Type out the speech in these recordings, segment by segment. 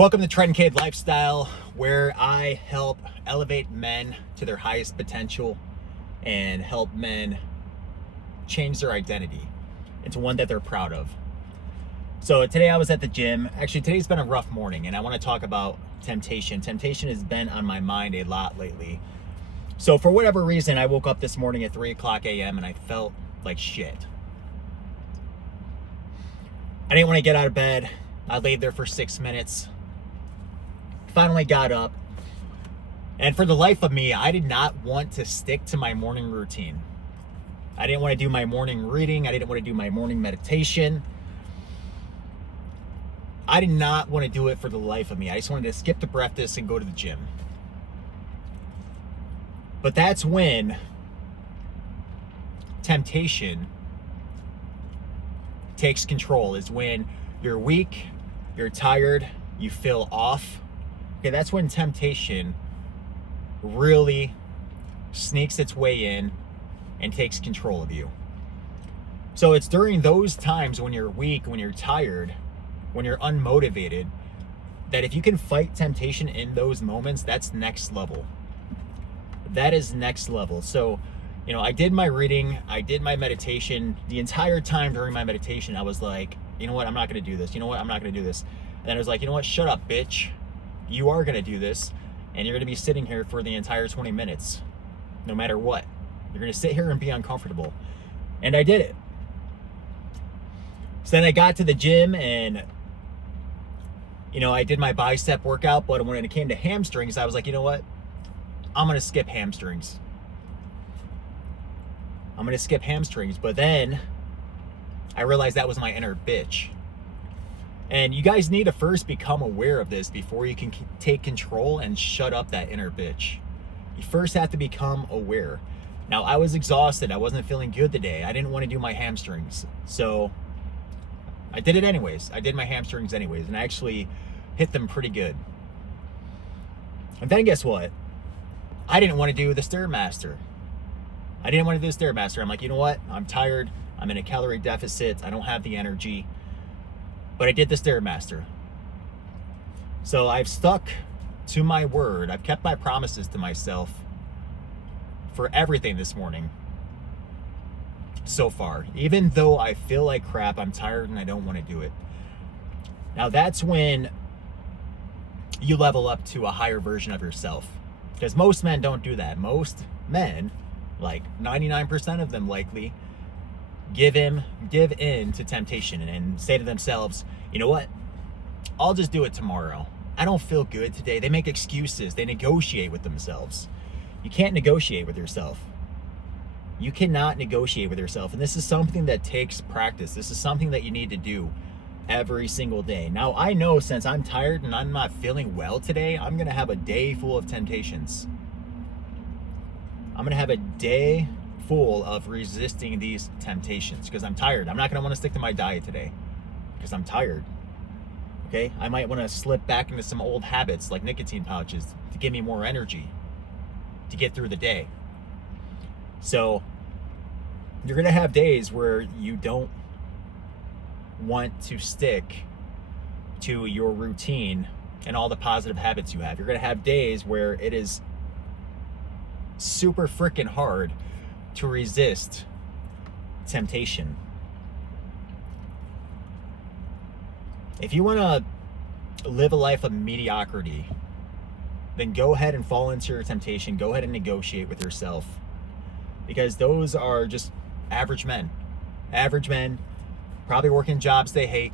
Welcome to Trent Cade Lifestyle, where I help elevate men to their highest potential and help men change their identity into one that they're proud of. So today I was at the gym. Actually, today's been a rough morning, and I want to talk about temptation. Temptation has been on my mind a lot lately. So for whatever reason, I woke up this morning at 3 o'clock a.m. and I felt like shit. I didn't want to get out of bed. I laid there for 6 minutes. Finally got up. And for the life of me, I did not want to stick to my morning routine. I didn't want to do my morning reading. I didn't want to do my morning meditation. I did not want to do it for the life of me. I just wanted to skip the breakfast and go to the gym. But that's when temptation takes control, is when you're weak, you're tired, you feel off. Okay, that's when temptation really sneaks its way in and takes control of you. So it's during those times when you're weak, when you're tired, when you're unmotivated, that if you can fight temptation in those moments, that's next level. That is next level. So, I did my reading, I did my meditation. The entire time during my meditation, I was like, you know what, I'm not going to do this. You know what, I'm not going to do this. And then I was like, you know what, shut up, bitch. You are going to do this, and you're going to be sitting here for the entire 20 minutes, no matter what. You're going to sit here and be uncomfortable. And I did it. So then I got to the gym, and I did my bicep workout, but when it came to hamstrings, I was like, you know what? I'm going to skip hamstrings. But then I realized that was my inner bitch. And you guys need to first become aware of this before you can take control and shut up that inner bitch. You first have to become aware. Now, I was exhausted. I wasn't feeling good today. I didn't want to do my hamstrings. So I did it anyways. I did my hamstrings anyways, and I actually hit them pretty good. And then guess what? I didn't want to do the Stairmaster. I'm like, you know what? I'm tired. I'm in a calorie deficit. I don't have the energy. But I did the Stairmaster. So I've stuck to my word. I've kept my promises to myself for everything this morning so far. Even though I feel like crap, I'm tired and I don't want to do it. Now that's when you level up to a higher version of yourself. Because most men don't do that. Most men, like 99% of them likely, give in to temptation and say to themselves, you know what? I'll just do it tomorrow. I don't feel good today. They make excuses. They negotiate with themselves. You can't negotiate with yourself. You cannot negotiate with yourself. And this is something that takes practice. This is something that you need to do every single day. Now, I know since I'm tired and I'm not feeling well today, I'm going to have a day full of temptations. I'm going to have a day full of resisting these temptations because I'm tired. I'm not going to want to stick to my diet today because I'm tired. Okay? I might want to slip back into some old habits like nicotine pouches to give me more energy to get through the day. So you're going to have days where you don't want to stick to your routine and all the positive habits you have. You're going to have days where it is super freaking hard to resist temptation. If you want to live a life of mediocrity, then go ahead and fall into your temptation. Go ahead and negotiate with yourself, because those are just average men. Average men, probably working jobs they hate,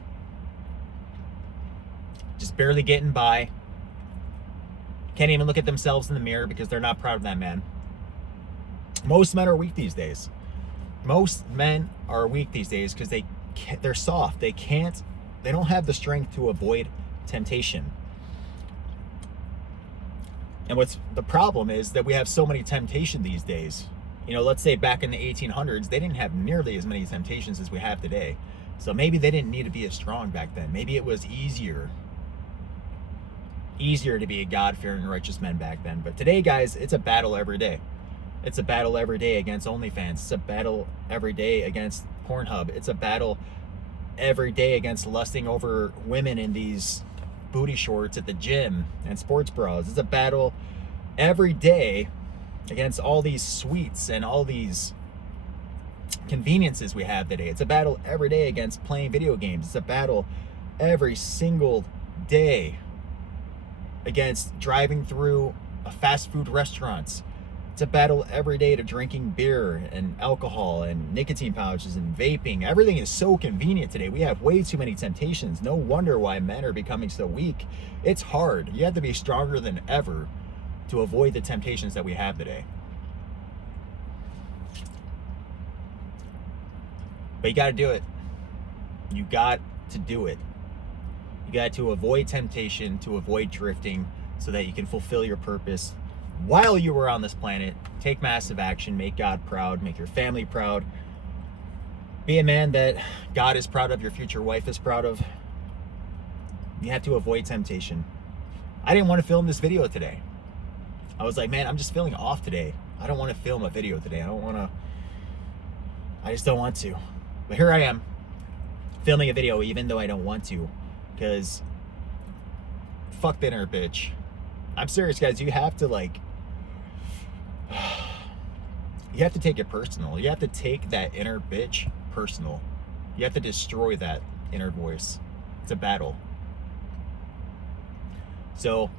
just barely getting by, can't even look at themselves in the mirror because they're not proud of that man. Most men are weak these days. Most men are weak these days because they're soft. They don't have the strength to avoid temptation. And what's the problem is that we have so many temptation these days. Let's say back in the 1800s, they didn't have nearly as many temptations as we have today. So maybe they didn't need to be as strong back then. Maybe it was easier to be a God-fearing, righteous man back then. But today, guys, it's a battle every day. It's a battle every day against OnlyFans. It's a battle every day against Pornhub. It's a battle every day against lusting over women in these booty shorts at the gym and sports bras. It's a battle every day against all these sweets and all these conveniences we have today. It's a battle every day against playing video games. It's a battle every single day against driving through a fast food restaurants. It's a battle every day to drinking beer and alcohol and nicotine pouches and vaping. Everything is so convenient today. We have way too many temptations. No wonder why men are becoming so weak. It's hard. You have to be stronger than ever to avoid the temptations that we have today. But you got to do it. You got to do it. You got to avoid temptation, to avoid drifting, so that you can fulfill your purpose while you were on this planet. Take massive action, make God proud, make your family proud. Be a man that God is proud of, your future wife is proud of. You have to avoid temptation. I didn't want to film this video today. I was like, man, I'm just feeling off today. I don't want to film a video today. I just don't want to. But here I am, filming a video even though I don't want to, because fuck the inner bitch. I'm serious, guys. You have to you have to take it personal. You have to take that inner bitch personal. You have to destroy that inner voice. It's a battle. So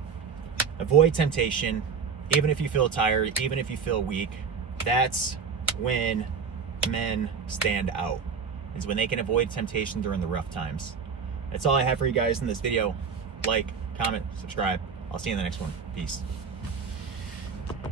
avoid temptation, even if you feel tired, even if you feel weak. That's when men stand out, is when they can avoid temptation during the rough times. That's all I have for you guys in this video. Like, comment, subscribe. I'll see you in the next one. Peace.